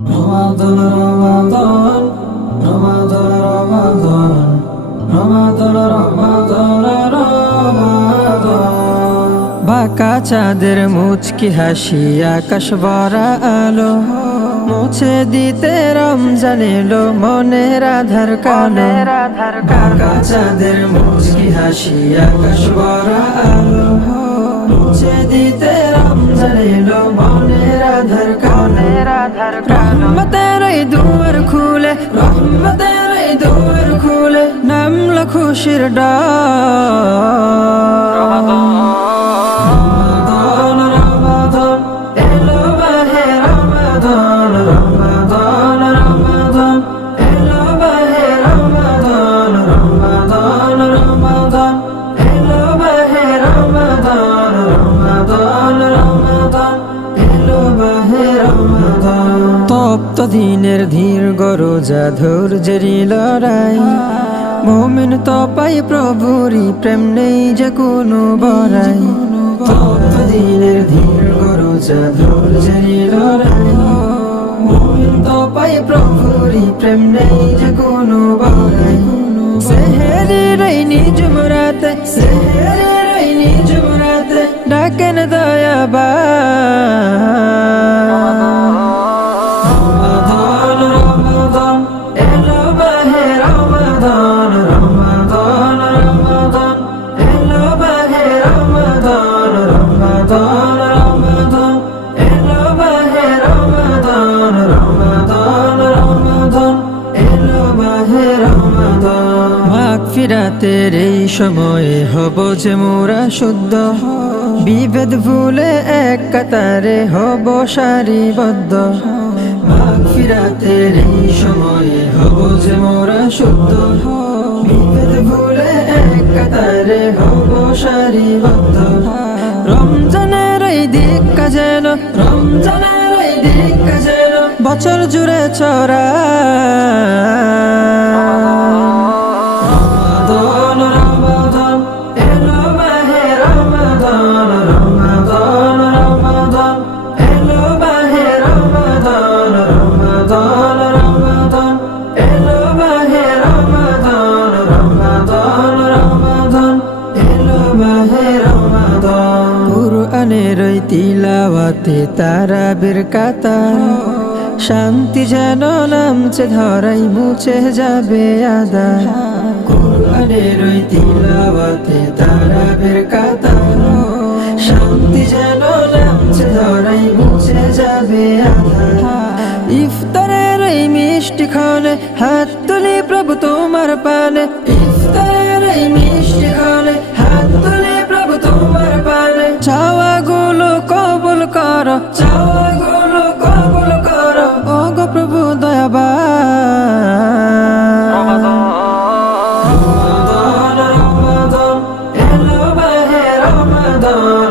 রমাদান রমাদান রমাদান রমাদান রমাদান রমাদান বাঁকা চাঁদের মুচকি হাসি আকাশ ভরা আলো মুছে দিতে রমজান এলো মনের আধার কালো বাঁকা চাঁদের মুচকি হাসি আকাশ ভরা আলো মুছে দিতে রমজান এলো মনের আধার কালো রহমতের এই দুয়ার খুলে রহমতের এই দুয়ার খুলে নামলো খুশির ডাক রমাদান রমাদান এলো মাহে রমাদান রমাদান রমাদান এলো মাহে রমাদান রমাদান রমাদান এলো মাহে রমাদান রমাদান রমাদান এলো মাহে রমাদান তপ্ত দিনের দীর্ঘ রোজা ধৈর্যেরই লড়াই মুমিন তো পাই প্রভুরই প্রেম নেই যে কোনো বড়াই তপ্ত দিনের দীর্ঘ রোজা ধৈর্যেরই লড়াই মুমিন তো পাই প্রভুরই প্রেম নেই যে কোনো বড়াই সেহেরির এই নিজম রাতে সেহেরির এই নিজম রাতে ডাকেন দয়াবান রমাদান রমাদান এলো মাহে রমাদান রমাদান রমাদান এলো মাহে রমাদান রমাদান রমাদান এলো মাহে রমাদান রমাদান রমাদান এলো মাহে রমাদান মাগফিরাতের এই সময়ে হব যে মোরা শুদ্ধ বিভেদ ভুলে এক কাতারে হব সারিবদ্ধ মাগফিরাতের এই সময়ে হব যে মোরা শুদ্ধ বিভেদ ভুলে এক কাতারে হব সারিবদ্ধ রমজানের এই দিকটা যেন রমজানের এই দিকটা যেন বছর জুড়ে ছড়া রমাদান রমাদান এলো মাহে রমাদান রমাদান রমাদান এলো মাহে রমাদান রমাদান রমাদান এলো মাহে রমাদান রমাদান রমাদান এলো মাহে রমাদান কুরআনের ওই তিলাওয়াতে তারাবির কাতার শান্তি যেন নামছে ধরাই মুছে যাবে আদার কুরআনের ওই তিলাওয়াতে তারাবির কাতার শান্তি যেন নামছে ধরাই মুছে যাবে আদার ইফতারের এই মিষ্টি খানে হাত তুলি প্রভু তোমার পানে ইফতারের এই মিষ্টি খানে হাত তুলি প্রভু তোমার পানে চাওয়াগুলো কবুল করো চাওয়াগুলো কবুল করো ও গো প্রভু দয়াবান রমাদান রমাদান এলো মাহে রমাদান